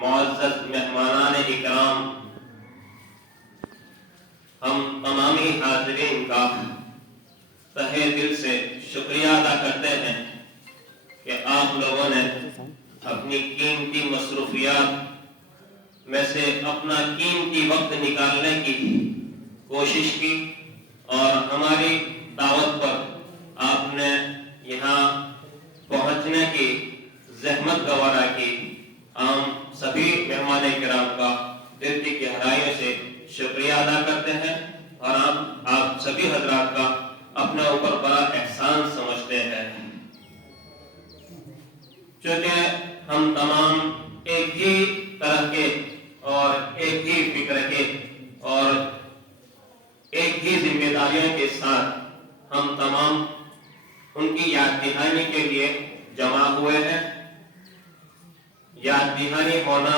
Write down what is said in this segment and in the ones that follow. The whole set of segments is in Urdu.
معزز مہمانان اکرام، ہم تمامی حاضرین کا تہہ دل سے شکریہ ادا کرتے ہیں کہ آپ لوگوں نے اپنی قیمتی مصروفیات میں سے اپنا قیمتی وقت نکالنے کی کوشش کی اور ہماری دعوت پر آپ نے یہاں پہنچنے کی زحمت گوارا کی۔ ہم سبھی مہمان کرام کا دل کی گہرائیوں سے شکریہ ادا کرتے ہیں اور آپ سبھی حضرات کا اپنے اوپر بڑا احسان سمجھتے ہیں، چونکہ ہم تمام ایک ہی طرح کے اور ایک ہی فکر کے اور ایک ہی ذمہ داریوں کے ساتھ ہم تمام ان کی یاد دہانی کے لیے جمع ہوئے ہیں۔ یاد دہانی ہونا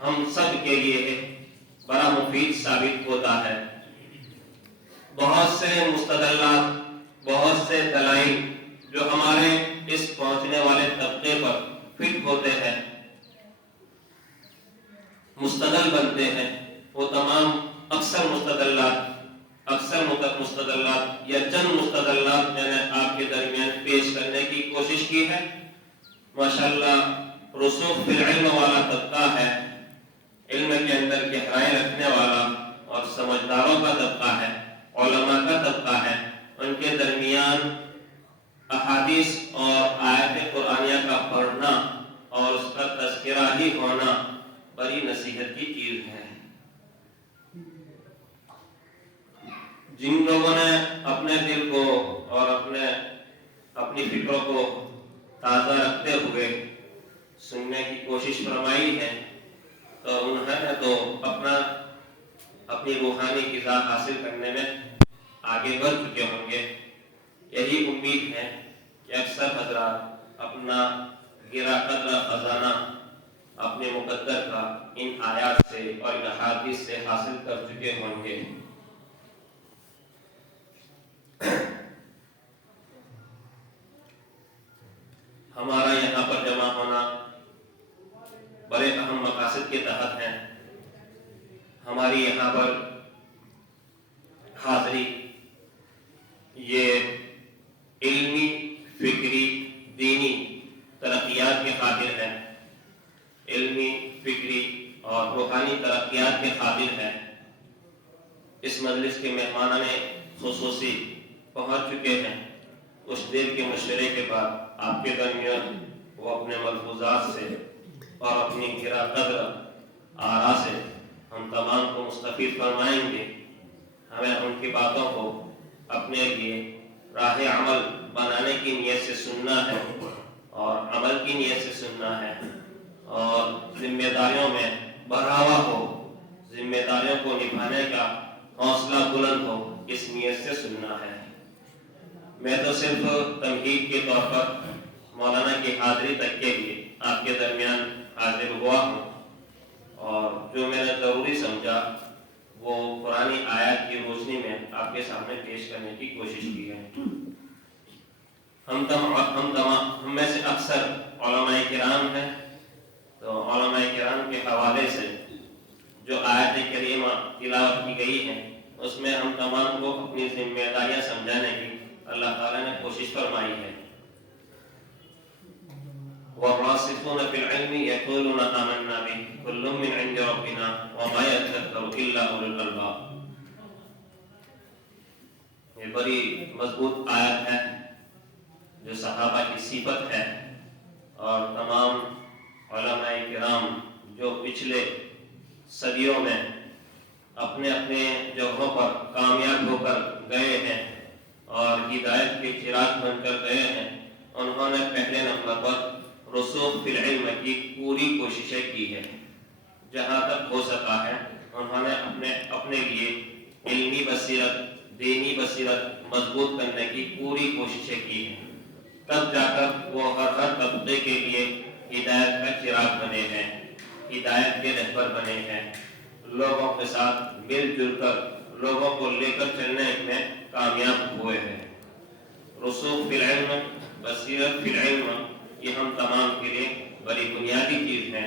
ہم سب کے لیے بڑا مفید ثابت ہوتا ہے۔ بہت سے مستدلات، بہت سے دلائل جو ہمارے اس پہنچنے والے طبقے پر فٹ ہوتے ہیں، مستدل بنتے ہیں، وہ تمام اکثر مستدلات یا چند مستدلات میں نے آپ کے درمیان پیش کرنے کی کوشش کی ہے۔ ماشاءاللہ رسوخ فی العلم والا طبقہ ہے، علم کے اندر گہرائی رکھنے والا اور سمجھداروں کا طبقہ ہے، علماء کا طبقہ ہے۔ ان کے درمیان احادیث اور آیات قرآنیہ کا پڑھنا اور اس کا تذکرہ ہی ہونا بڑی نصیحت کی چیز ہے۔ جن لوگوں نے اپنے دل کو اور اپنی فکروں کو تازہ رکھتے ہوئے سننے کی کوشش فرمائی ہے، تو انہوں نے تو اپنی روحانی غذا حاصل کرنے میں آگے بڑھ چکے ہوں گے۔ یہی امید ہے کہ اکثر حضرات اپنا گرا قدر خزانہ اپنے مقدر کا ان آیات سے اور ان احادیث سے حاصل کر چکے ہوں گے۔ ہمارا یہاں پر جمع ہونا بڑے اہم مقاصد کے تحت ہے۔ ہماری یہاں پر حاضری یہ علمی، فکری، دینی ترقیات کے خاطر ہے، علمی، فکری اور روحانی ترقیات کے خاطر ہے۔ اس مجلس کے مہمانان خصوصی پہنچ چکے ہیں۔ کچھ دیر کے مشورے کے بعد آپ کے درمیان وہ اپنے ملفوظات سے اور اپنی گرا قدر آرا سے ہم تمام کو مستفید فرمائیں گے۔ ہمیں ان کی باتوں کو اپنے لیے راہ عمل بنانے کی نیت سے سننا ہے اور عمل کی نیت سے سننا ہے، اور ذمہ داریوں میں بڑھاوا ہو، ذمہ داریوں کو نبھانے کا حوصلہ بلند ہو، اس نیت سے سننا ہے۔ میں تو صرف تمہید کے طور پر مولانا کی حاضری تک کے لیے آپ کے درمیان حاضر ہوا ہوں، اور جو میں نے ضروری سمجھا وہ قرآنی آیات کی روشنی میں آپ کے سامنے پیش کرنے کی کوشش کی ہے۔ ہم میں سے اکثر علماء کرام ہیں، تو علماء کرام کے حوالے سے جو آیت کریمہ تلاوت کی گئی ہے اس میں ہم تمام کو اپنی ذمہ داریاں سمجھانے کی اللہ تعالیٰ نے کوشش فرمائی ہے۔ وَالرَّاسِخُونَ فِي الْعِلْمِ يَقُولُونَ آمَنَّا بِهِ كُلٌّ مِّنْ عِندِ رَبِّنَا وَمَا يَذَّكَّرُ إِلَّا أُولُو الْأَلْبَابِ۔ یہ بڑی مضبوط آیت ہے جو صحابہ کی صفت ہے، اور تمام علماء کرام جو پچھلے صدیوں میں اپنے اپنے جگہوں پر کامیاب ہو کر گئے ہیں اور ہدایت کے چراغ بن کر گئے ہیں، انہوں نے پہلے نمبر پر رسوخ فی العلم کی پوری کوششیں کی ہے۔ جہاں تک ہو سکا ہے انہوں نے اپنے لیے علمی بصیرت، دینی بصیرت مضبوط کرنے کی پوری کوششیں کی ہیں، تب جا کر وہ ہر طبقے کے لیے ہدایت کا چراغ بنے ہیں، ہدایت کے رہبر بنے ہیں، لوگوں کے ساتھ مل جل کر لوگوں کو لے کر چلنے میں کامیاب ہوئے ہیں۔ رسوخ فی العلم، بصیرت فی العلم، یہ ہم تمام کے لیے بڑی بنیادی چیز ہے،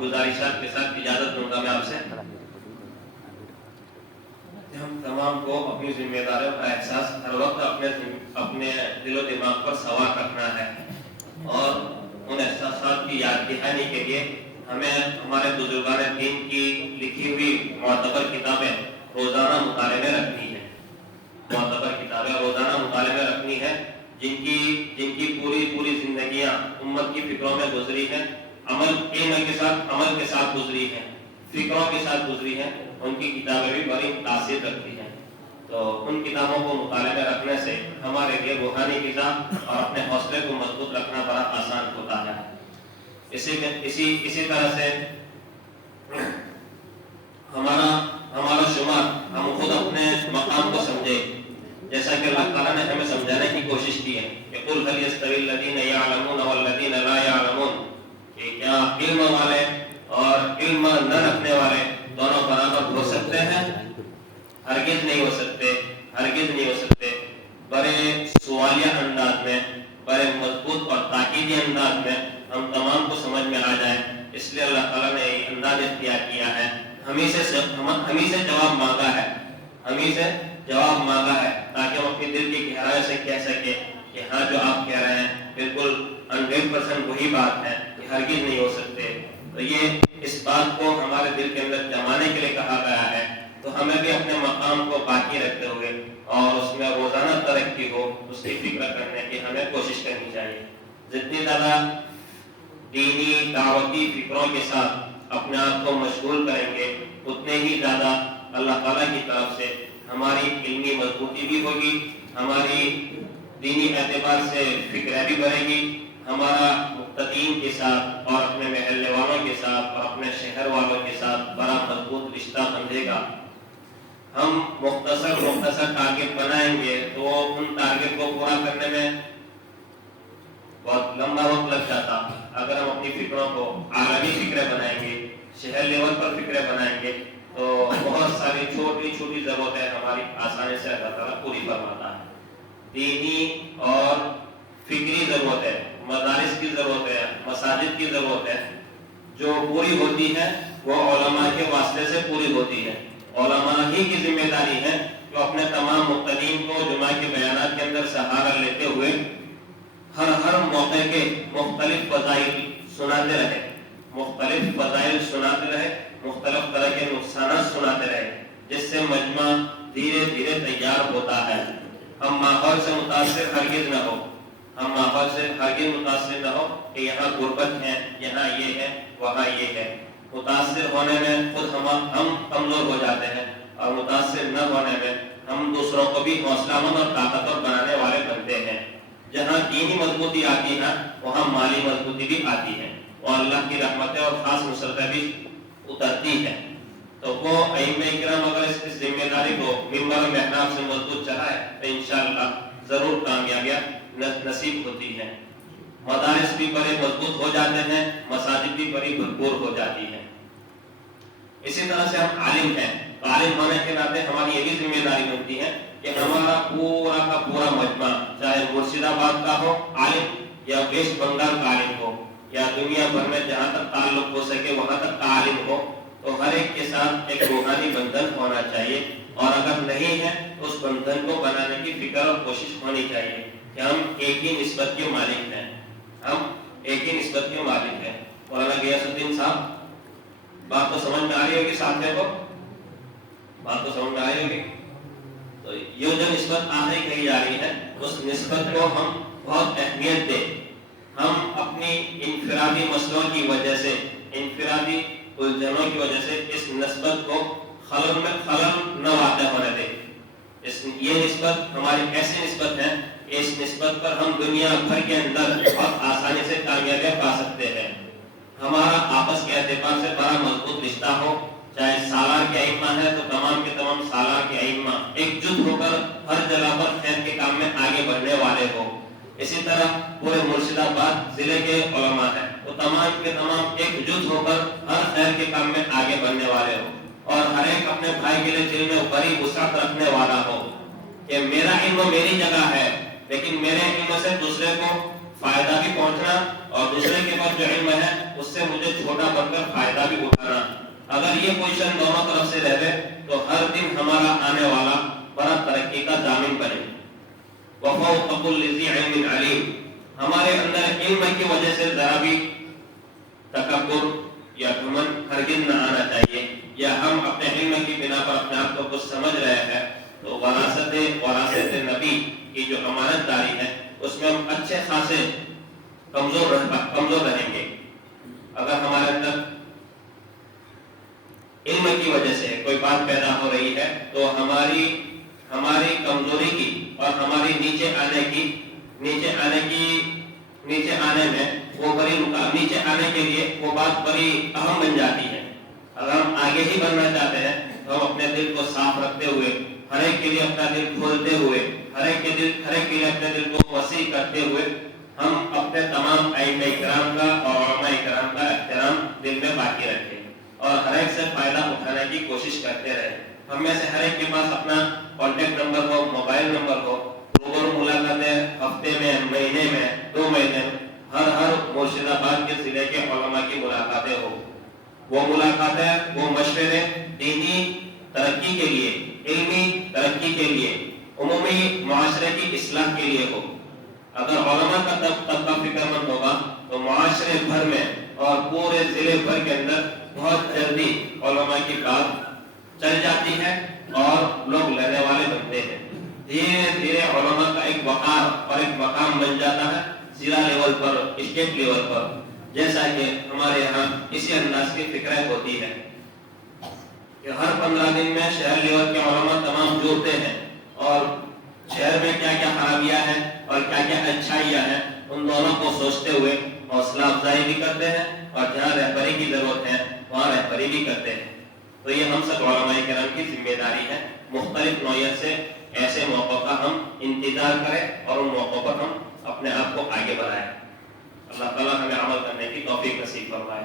گزارشات کے ساتھ اجازت دوں گا میں آپ سے. ہم تمام کو اپنی ذمہ داریوں کا احساس ہر وقت اپنے دل و دماغ پر سوار رکھنا ہے اور ان احساسات کی یاد دہانی کے لیے ہمیں ہمارے بزرگان دین کی لکھی ہوئی معتبر کتابیں روزانہ مطالعے میں رکھنی ہے. معتبر کتابیں روزانہ مطالعے میں رکھنی ہے جن کی پوری زندگیاں امت کی فکروں میں گزری ہیں, علم کے ساتھ گزری ہیں, فکروں کے ساتھ گزری ہیں. ان کی کتابیں بھی بڑی تاثیر رکھتی ہیں. تو ان کتابوں کو مطالعے میں رکھنے سے ہمارے لیے روحانی غذا اور اپنے حوصلے کو مضبوط رکھنا بڑا آسان ہوتا ہے. اسی طرح سے ہمارا شمار ہم خود اپنے مقام کو سمجھے, جیسا کہ اللہ تعالیٰ نے ہمیں سمجھانے کی کوشش کی ہے کہ قُلْ هَلْ يَسْتَوِي الَّذِينَ يَعْلَمُونَ وَالَّذِينَ لَا يَعْلَمُونَ, کہ کیا علم والے اور علم نہ رکھنے والے دونوں برابر ہو سکتے ہیں؟ ہرگز نہیں ہو سکتے, ہرگز نہیں ہو سکتے. بڑے سوالیہ انداز میں, بڑے مضبوط اور تاکیدی انداز میں ہم تمام کو سمجھ میں آ جائے, اس لیے اللہ تعالیٰ نے یہ انداز اختیار کیا ہے. ہمیں سے جواب مانگا ہے, ہمیں سے جواب مانگا ہے تاکہ ہم اپنی دل کی گہرائی سے کہہ سکیں کہ ہاں جو آپ کہہ رہے ہیں بالکل 100% وہی بات ہے, کہ ہرگز نہیں ہو سکتے. تو یہ اس بات کو ہمارے دل کے اندر جمانے کے لیے کہا گیا ہے. تو ہمیں بھی اپنے مقام کو باقی رکھتے ہوئے اور اس میں روزانہ ترقی ہو اس کی فکر کرنے کی ہمیں کوشش کرنی چاہیے. جتنی زیادہ دینی دعوتی فکروں کے ساتھ اپنے آپ کو مشغول کریں گے اتنے ہی زیادہ اللہ تعالیٰ کی طرف سے ہماری علمی مضبوطی بھی ہوگی, ہماری دینی اعتبار سے فکر بھی بڑھے گی, ہمارا مقتدین کے ساتھ اور اپنے محلے والوں کے ساتھ اور اپنے شہر والوں کے ساتھ بڑا مضبوط رشتہ بندھے گا. ہم مختصر ٹارگٹ بنائیں گے تو ان ٹارگٹ کو پورا کرنے میں بہت لمبا وقت لگ جاتا. اگر ہم اپنی فکروں کو عالمی فکریں بنائیں گے, شہر لیول پر فکریں بنائیں گے, تو بہت ساری چھوٹی ضرورتیں ہماری آسانی سے اللہ تعالیٰ پوری فرماتا ہے. دینی اور فکری ضرورتیں, مدارس کی ضرورتیں, مساجد کی ضرورتیں جو پوری ہوتی ہے وہ علماء کے واسطے سے پوری ہوتی ہے. علماء ہی کی ذمہ داری ہے جو اپنے تمام مقتدین کو جمعہ کے بیانات کے اندر سہارا لیتے ہوئے ہر موقع کے مختلف فضائل سناتے رہے, مختلف طرح کے نقصانات سناتے رہے, جس سے مجمع دھیرے دھیرے تیار ہوتا ہے. ہم ماحول سے متاثر ہرگز نہ ہو کہ یہاں غربت ہے, یہاں یہ ہے, وہاں یہ ہے. متاثر ہونے میں خود ہم کمزور ہو جاتے ہیں اور متاثر نہ ہونے میں ہم دوسروں کو بھی حوصلہ مند اور طاقتور بنانے والے بنتے ہیں. جہاں دینی مضبوطی آتی ہے وہاں مالی مضبوطی بھی آتی ہے اور اللہ کی رحمتیں اور خاص نصرتیں بھی اترتی ہے. تو وہ ائمہ کرام اگر اس ذمہ داری کو منبر و محراب سے مضبوط چلائے تو انشاءاللہ ضرور کامیابیاں نصیب ہوتی ہیں. مدارس بھی بڑے مضبوط ہو جاتے ہیں, مساجد بھی بڑی بھرپور ہو جاتی ہیں. اسی طرح سے ہم عالم ہیں, عالم ہونے کے ناطے ہماری یہ بھی ذمہ داری بنتی ہے کہ ہمارا پورا کا پورا مجمع, چاہے مرشد آباد کا ہو عالم یا ویسٹ بنگال کا عالم ہو یا دنیا بھر میں جہاں تک تعلق ہو سکے وہاں تک کا عالم ہو, تو ہر ایک کے ساتھ ایک روحانی بندھن ہونا چاہیے. اور اگر نہیں ہے تو اس بندھن کو بنانے کی فکر اور کوشش ہونی چاہیے کہ ہم ایک ہی نسبت کے مالک ہیں, مولانا غیاث الدین صاحب, بات تو سمجھ میں آ رہی ہوگی ساتھیوں کو, تو یہ جو نسبت آگے کہی جا رہی ہے اس نسبت کو ہم بہت اہمیت دیں. ہم اپنی انفرادی مسئلوں کی وجہ سے, انفرادی الجھنوں کی وجہ سے اس نسبت کو خلل نہ واقع ہونے دیں. یہ نسبت ہماری ایسی نسبت ہے کہ اس نسبت پر ہم دنیا بھر کے اندر بہت آسانی سے کامیابیاں پا سکتے ہیں. ہمارا آپس کے اعتبار سے بڑا مضبوط رشتہ ہو, چاہے سالار کے ائمہ ہے تو تمام کے تمام سالار کے ائمہ ایک جٹ ہو کر ہر جگہ پر خیر کے کام میں آگے بڑھنے والے ہو. اسی طرح پورے مرشد آباد ضلع کے علماء ہیں تو تمام کے تمام ایک جٹ ہو کر ہر خیر کے کام میں آگے بڑھنے والے ہو اور ہر ایک اپنے بھائی کے لیے دل میں بڑی وسعت رکھنے والا ہو کہ میرا علم میری جگہ ہے لیکن میرے علم سے دوسرے کو فائدہ بھی پہنچنا اور دوسرے کے پاس جو علم ہے اس سے مجھے چھوٹا بن کر فائدہ یہ پوزیشن دونوں طرف سے رہے تو ہر دن ہمارا آنے والا بڑا ترقی کا ضامن بنے. وفوق كل ذي علم علیم. ہمارے اندر علم کی وجہ سے ذرا بھی تکبر یا گھمنڈ ہرگز نہ آنا چاہیے، یا ہم اپنے علم کی بنا پر اپنے آپ کو کچھ سمجھ رہے ہیں تو وراثت نبی کی جو امانت داری ہے اس میں ہم اچھے خاصے کمزور رہیں گے. اگر ہمارے اندر علم کی وجہ سے کوئی بات پیدا ہو رہی ہے تو ہماری کمزوری کی اور ہماری نیچے آنے کے لیے وہ بات بڑی اہم بن جاتی ہے. اگر ہم آگے ہی بڑھنا چاہتے ہیں تو ہم اپنے دل کو صاف رکھتے ہوئے، ہر ایک کے لیے اپنا دل کھولتے ہوئے، ہر ایک کے لیے اپنے دل کو وسیع کرتے ہوئے ہم اپنے تمام ائمہ کرام کا اور علماء کرام کا احترام دل میں باقی رکھیں اور ہر ایک سے فائدہ اٹھانے کی کوشش کرتے رہیں. ہم میں سے ہر ایک کے پاس اپنا کانٹیکٹ نمبر ہو، موبائل نمبر ہو، روبرو ملاقاتیں ہفتے میں، مہینے میں، 2 مہینے میں، ہر مرشد آباد کے ضلع کے علماء کی ملاقاتیں ہو. وہ ملاقاتیں، وہ مشورے دینی ترقی کے لیے، علمی ترقی کے لیے، عمومی معاشرے کی اصلاح کے لیے ہو. اگر علماء کا طبقہ فکر مند ہوگا تو معاشرے بھر میں اور پورے ضلع بھر کے اندر بہت جلدی علماء کی بات چل جاتی ہے اور لوگ لینے والے بنتے ہیں. دھیرے دھیرے علماء کا ایک وقار اور ایک مقام بن جاتا ہے ضلع لیول پر، اسٹیٹ لیول پر، جیسا کہ ہمارے یہاں اسی انداز کی فکریں ہوتی ہے کہ ہر 15 دن میں شہر لیول کے علماء تمام جڑتے ہیں اور شہر میں کیا کیا خرابیاں ہیں اور کیا کیا اچھائیاں ہیں ان دونوں کو سوچتے ہوئے حوصلہ افزائی بھی کرتے ہیں اور جہاں رہبری کی ضرورت ہے وہاں رہبری بھی کرتے ہیں. تو یہ ہم سب علماء کرام کی ذمہ داری ہے. مختلف نوعیت سے ایسے موقع کا ہم انتظار کریں اور ان موقعوں پر ہم اپنے آپ کو آگے بڑھائیں. اللہ تعالیٰ ہمیں عمل کرنے کی توفیق نصیب فرمائے.